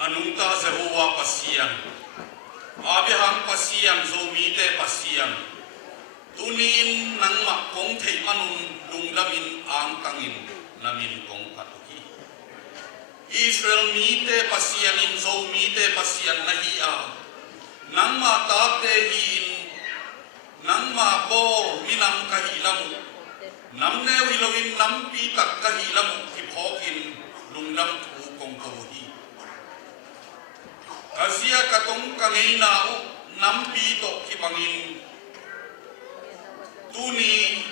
anungta Jehovah pasian abihang pasian zomite pasian tunin nang makong thei manun lunglamin ang tangin namin kong patuhi Israel mite pasianin zomite pasian nahia nang matate hin nang mabor minam kahilamu namne wilawin nampi tak kahilamu kiphokin lunglam tu kong kabuhi Asia katong kanginao nampi to kibangin tuni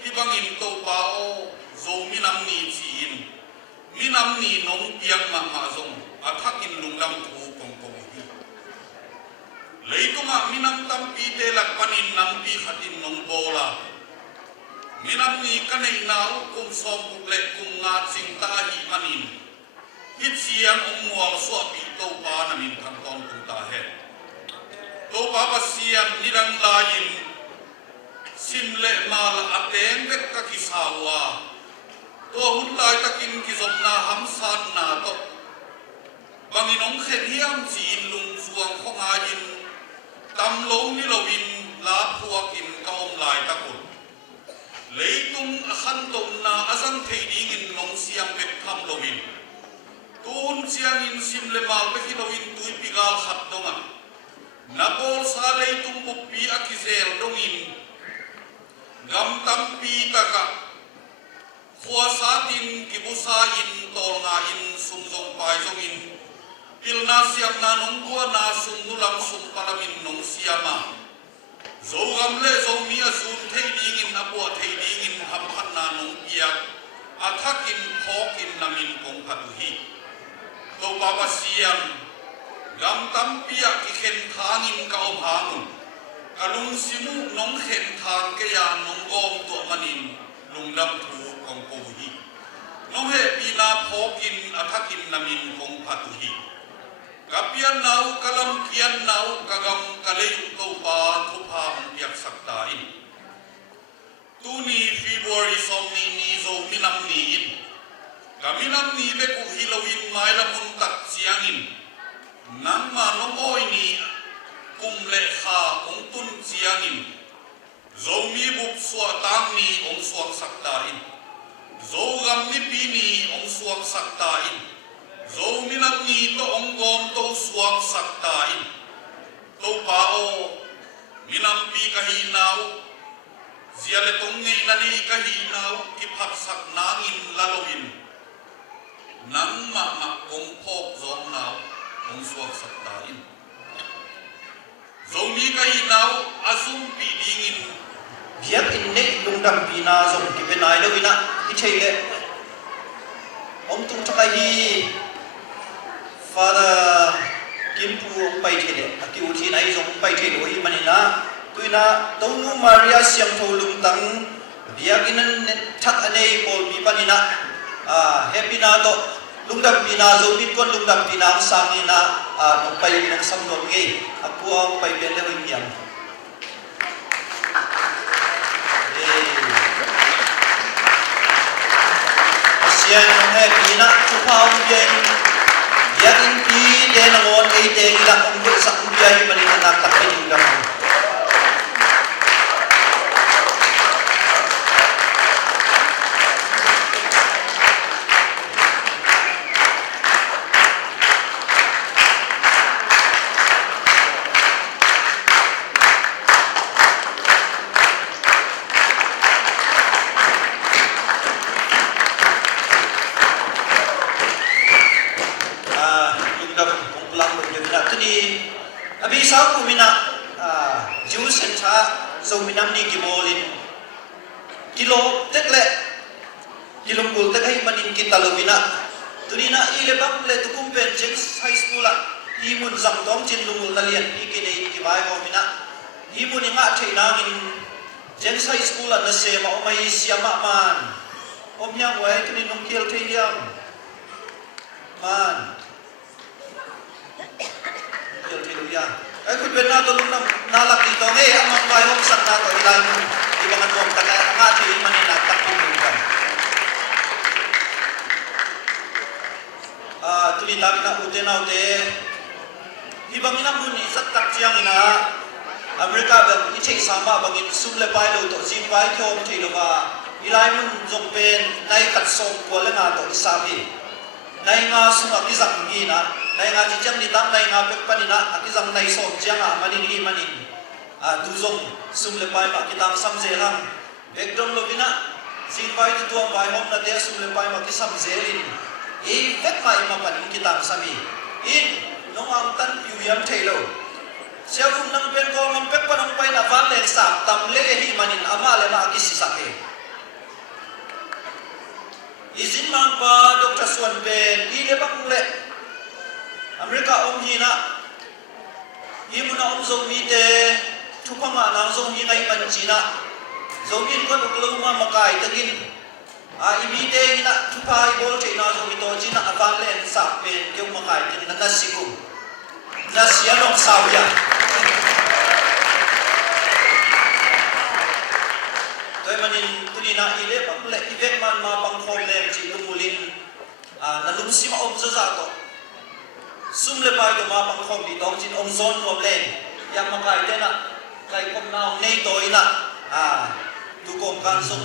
kibangin to pao zo minam ni ciin minam ni nong piang mahazong athakin lunglam tu kong kabuhi leituma minam tampi telak panin nampi khatin nong bola minam ni kanay nao kung sobuk le kung ngatsing tahi manin hit siyang umuwal suapi to pa namin kanton kung tahe to pa pasiyang nirang layin simle mala ateng dek kakisawa to hunlay takin kizom na hamsan na to banginong khenhiam si inlung suang kongayin tamlo nilawin lapuakin kaom lay takun leitung akhantom na azang theidingin nong siyang bekham lowin tun siyang in simle mal bekhilowin tui pigal khatdonga napol sa leitung bukpi akizel dongin gam tampi taka khuasatin kibusain tolngain sumzong paizongin pilna siyam nanong kuwa na sumnulang sumpalamin nong siyama Zogam le zomia zun theidingin apua theidingin hampan nanong piak athakin phokin namin kong patuhi to baba siam gam tampia ki khen thangin kaom hangun kalung simu nong khen thang ke ya nong gom to manin lungdam thu kong puhi nong he pina phokin athakin namin kong patuhi Kapian nau kalam kian nau kagam kalay to pa thupam piak saktain tuni February somni ni zo minam niin kaminam ni be ku hilawin maila muntak siangin nang manong ni kumle kha ong tun siangin zo mi buk swa tang ni ong swak saktain zo gam ni pini ong swak saktain Zo minam ni to onggom to suang saktain to pao minam pi kahinaw ziale tong ngay nani kahinaw ipaksak nangin lalawin nang mamakong pok zong naw ong suang saktain zo mi kahinaw azum pi dingin biak inne lungdam pina zong kipenay lawina ichayle om tung chakahi Father Kimpu pai thele aki uthi nai jong pai thele oi manina tuina tonu Maria siam tholung tang biaginan thak anei pol bi panina happy na to lungdam pina zo bit kon lungdam pina sangina no pai nang samnon ge aku pai ben le wiam sian happy na tu pau ben Yakin pi de nangon ay de ilang ungkol sa kumbiyay maninanak tapin lang. Abisa ko mina Jews and cha so minam ni gibolin kilo tekle kilong kul tekay manin kita lubina tunina ilebam le tukumpen James High School himun zam dong chin lungul nalian ikine kibay mo mina himun nga chay nangin James High School na se ma umay siyama man omyang way tunin nung kil tayliyang man ay kung na to nung nalak dito ang mga bayong sak na to ilang ibangan mo taga nga ito yung maninatak yung bukan tuli takina ute na ute hibangina muni sat tak chiang ina Amerika bang ichei sama bangin sumle pai lo to jin pai thom thei lo ba ilai mun jong pen nai kat som ko le na to isabi nai nga sunga ki zang gi na nai nga ji chang ni tam nai nga pek panina aki zang nai som chiang a manin hi manin tu zong sumle pai ba ki tam sam je ram background lo bina jin pai tu tuang bai hom na te sumle pai ma ki sam je in e vek mai ma panin ki tam sami in nong ang tan yu yam thei lo siya kung nang pen ko ng pek pa ng pay na valen sa tam lehi manin ama le ma kisisake. Izin man pa Dr. Swan pen ile bang le Amerika hina imu na zong mite tupanga na zong hinay man China zongin ko ukluma makai tagin imite hina tupai bol China zong ito China valen sa pen kung makai tin na nasigo nasiyanong sawya. Kaya manin tulina ile pang le event man ma pang formlem ci lumulin na lumsi ma om zazato sumle pai do ma pang form di dong cin om zon om len yang makai tena kai kom na nei to ina tu kom kan sum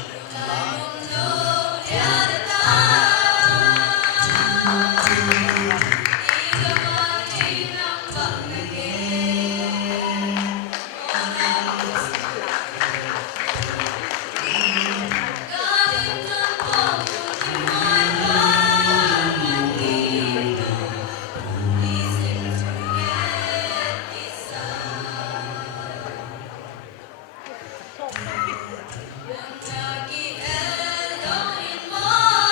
Oh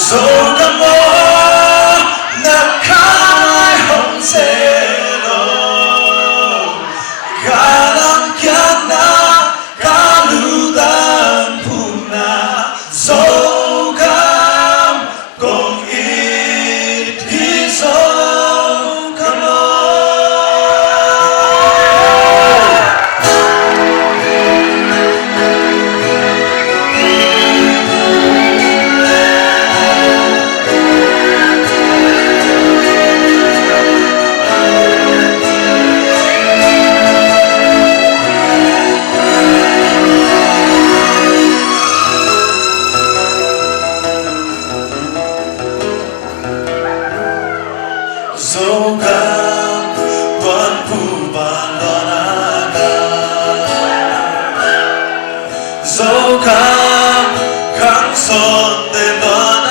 dẫu cả mơ nắng khai hồng sẽ đâu galang kiana kalutan puna dẫu cam cùng ít thì dẫu cả mơ. Dẫu cam vẫn phụ bàn đón dẫu cam kháng son để đón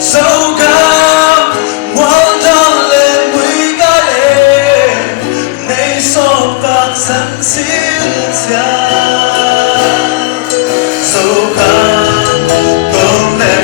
dẫu cam muốn cho lên quý cái em nay son bạc sẵn xin xa dẫu cam không để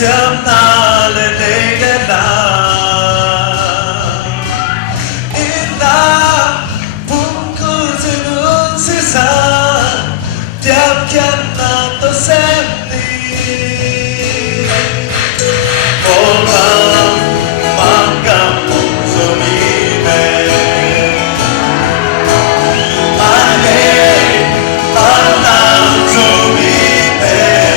siap na lên đây để làm ina pun cứ dừng hướng xí xa tiếp kiến là tôi xem đi cố gắng mang cảm mộng rồi đi về anh ấy anh làm rồi đi về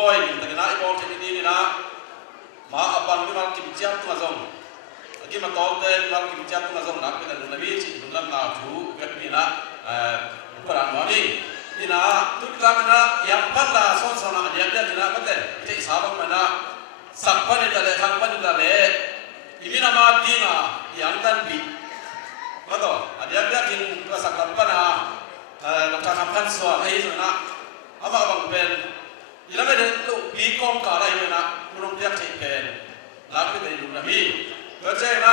boy ni takina ibol tini ni na ma apan ni mal kim chiam tu azong agi ma tol te mal kim chiam tu azong nak kita nabi ci dulam na thu kat ni na perang ni ina tu kita mana yang pada son sona dia dia dina kate ci sabang mana sakpan dale sakpan dale ini nama dina yang dan bi betul ada din sakpan na dokter sampan suara itu na ama abang pen ila me tu bi kong ka lai na munong tiak cai pen la ke dei lu na bi berce na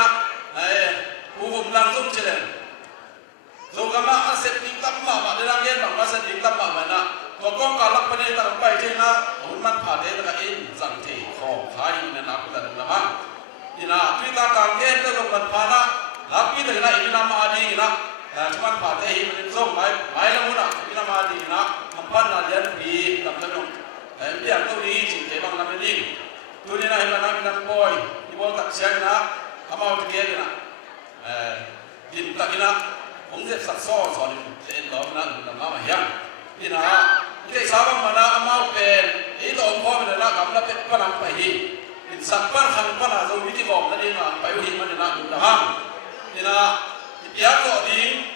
hukum langsung celen so kama aset di tamma ma de lang yen bang aset di tamma ma na ko kong ka lak pane ta pai ce na man pha de ta in sang te kho khai na na ku ta na ma ina kita kang yen te lo man pha na la ki de na ina ma adi na cuman pada ini menjadi mai lah muna kita mati nak empat nalian di dalam tenung dia tu ni cinta bang nama ni tu ni nak hilang nak boy di bawah tak siang nak amau tiga nak di tak kita mungkin sakso soal itu dalam nak nama yang di nak kita sabang mana amau pen itu orang mana nak kamu nak penang pahi sakpan hangpan atau biti bom tadi nak pahi mana nak dah di nak yang kau di,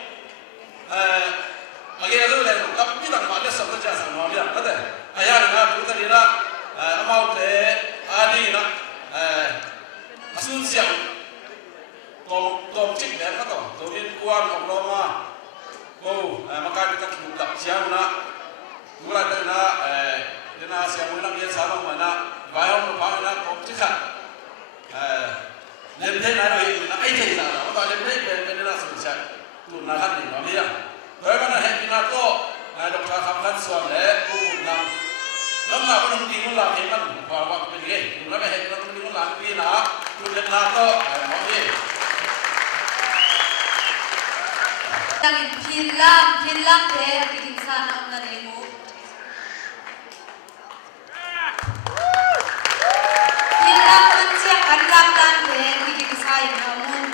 agak ada lagi, tapi kita malas sampai jasa malas, ada. Ayah nak kita ni nak, amau te, adi nak, asun siang, kom cik deh kata, turin kuan kom lama, maka kita buka siang nak, mula tu nak, dina siang mula dia sabang mana, bayar apa nak kom cikat. Lembaga nara itu, nak aja sana. Atau lembaga nara susah. Tu nak ni, kami yang. Bagaimana hari ini tu, doktor sampan suara, umum. Lama pun tinggal lagi kan, bawa pergi. Lama hari ini tinggal lagi nak, tu nak tu, kami. Tangin pinlang deh, bikin sana orang nemu. Pinlang macam anlam dan deh, bikin saya namun.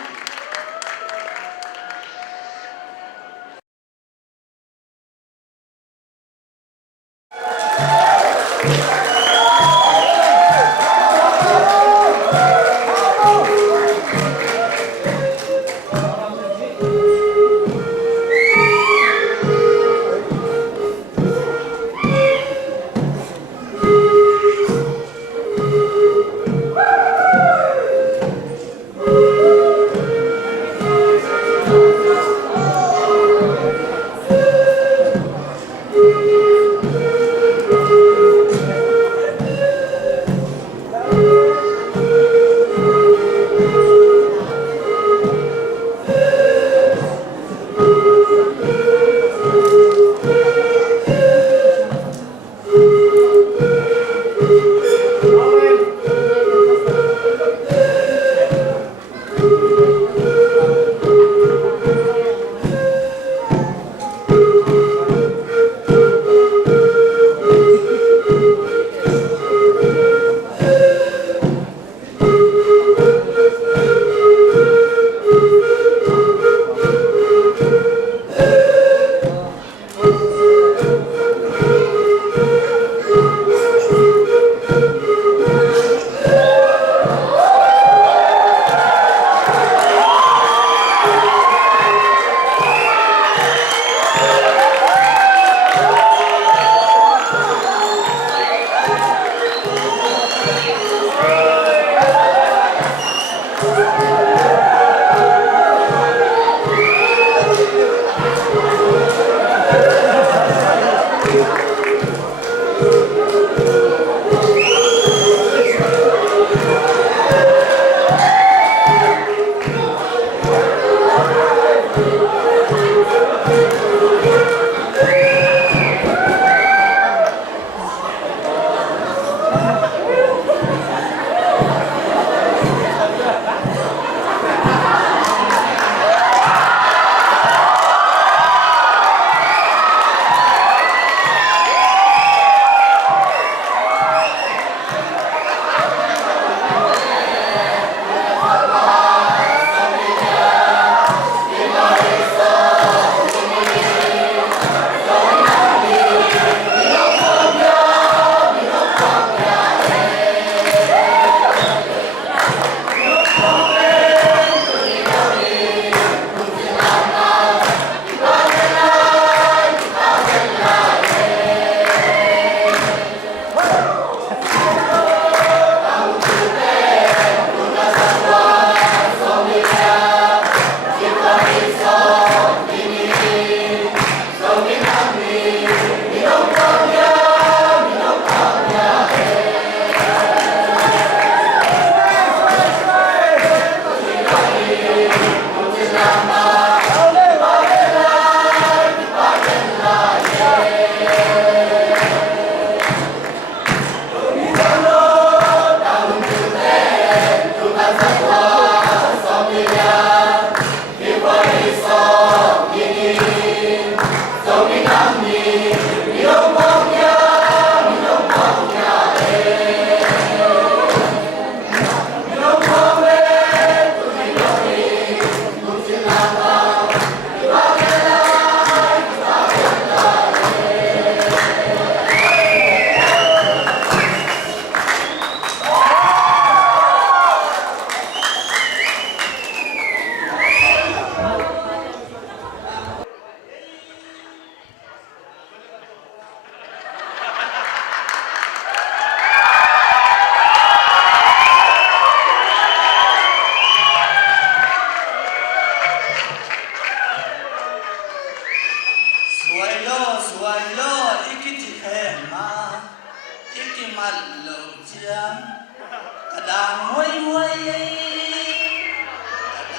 đàng hoay hoay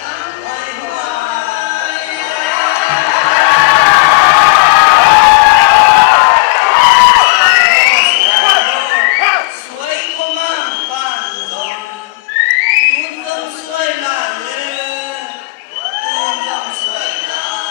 đàng hoay hoay suối có mang bàn dòng tuôn dòng suối là lê tuôn dòng suối là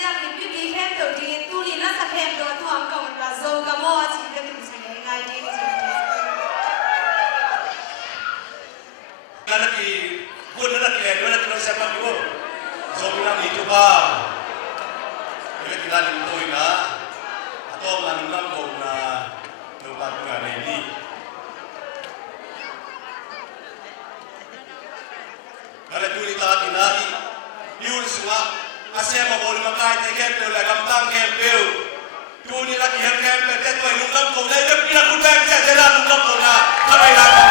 siang in bibi khem to di tu ni na sa khem to tu am ka ka zo ka mo a chi ka tu sa ngai di chi Karena di pun ada kira kira siapa juga, soalnya itu bah, kita di itu ina, atau langgam kau na tempat kerja ini. Kalau tu kita dinari, diul semua, asyik mau boleh makai tiket tu lah, gampang kempel. Tu ni lagi kempel, dia tu langgam kau, dia pilih kuda dia jalan langgam kau na, apa yang nak ini?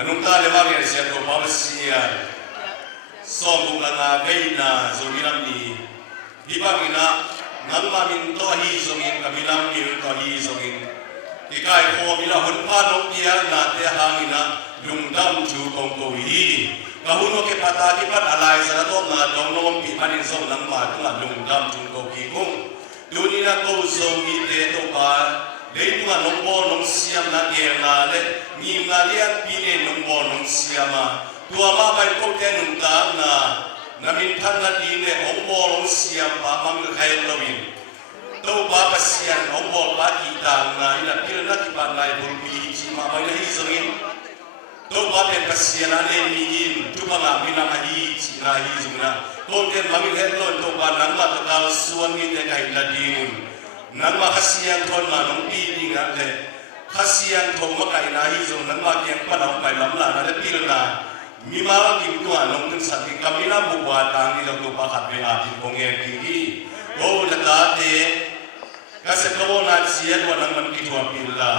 Anong talewag yan siya ko pamasiyan sombong na na zominam ni di ba ngina nang mamin to hizongin kabilang gil to hizongin ikay ko mila hunpanong iya na te hangina lungdam ju kong ko hi kahuno ke pataki pat alay sa to na dongnom pi panin som nang ma nga lungdam ju ko ki kung dunina ko zongi te to pa Dei tunga nombo nong siam na kena le ni ngalian pine nombo nong siama tua ma bai ko ten unta na min than na dine nombo nong siam pa mang khai lowin to ba pasian nombo pa ki ta na ina pil na ki pa nai bul bi chi ma bai hi zongin to ba pe pasian ane ni in tu ba ma mina ma hi chi na hi zungna ko ten mang khai lo to ba nang ma ta kal suan ni te kai la dingun nang makasiyan ton manong pili nga le kasiyan ton makai na hizo nang makiyan panang may lamla na le pila na mimawang kimtua nung saking kami na bubuatan nilang lupakat may ating pongyan kiki o natate kasi kawo na siyan walang man kitwa pila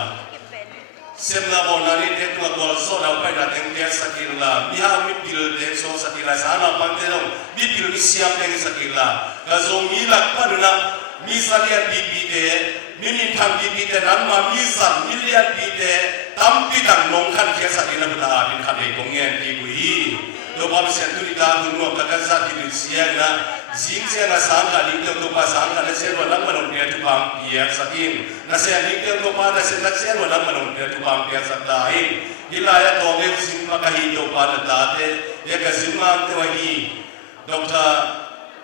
semla mo na rin ito nga golso na upay natin kaya sa kila mihaw mi pila din so sa kila sana pangtinong bipil mi siyam din sa kila kazong milak pa na misalnya bibite, mimi tham bibite nan ma misal miliar bibite, tampi dan nongkan kiasa dina benda bin kade kongen digui. Doa bisa tu di dalam nuap kakasa di Rusia na, zingsia na sangka di dalam doa sangka na saya walang manong dia tupang dia sakim. Na saya di dalam doa na saya walang manong dia tupang dia satain. Hilaya toge zing makahi doa na tate, ya kazimang tewahi. Dokter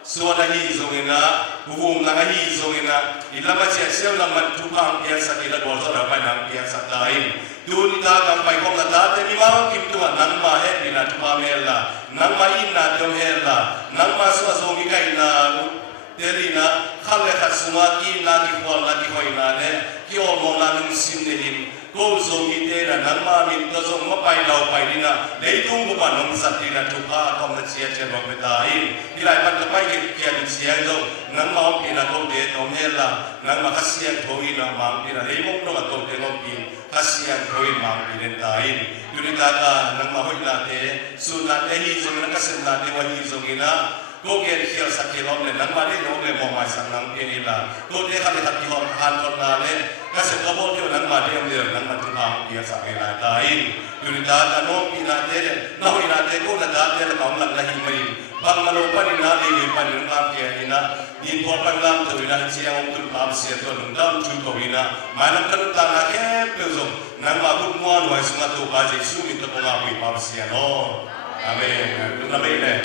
suara hizongina, hukum nanga hizongina, ilama siya naman tukang biasa kita bolso dapat nang biasa lain. Dun ita kang pai kong natate ni mawang kimtuan nang mahe bina tumamela, nang maina domela, nang maswa songi kaina derina, kale kasumaki lagi kual lagi koina ne, kio mona nung simnehin. Kau zongi tera nang mamin to zong mapai lau pai dina leitung bukan nong satina tuka kau nasihat cebok betain nilai pan kapai kian siang zong nang mau pina kau de tomela nang makasian koi nang mau pina leimong nong kau de ngompin kasian koi mau pina tain yuri kata nang mau ilate sunat ehi zong nang kasenate wahi zongina kau kian kian sakilom le nang mari nong le mau masang nang pinila kau de kali hati hom hantor nale kasi kamu dia nang mati yang dia nang matupang dia sakit lain. Yurida kano pinate, nahu pinate ko nada dia kau lang lahi main. Bang malupan ina di panin lang dia ina di porpan lang tu ina siang untuk pamsia tu nundam cukup ina. Mana kan tanah ke pesong nang mabuk muan wai sungat tu baji sumi tu pengapui pamsia no. Amin. Amin.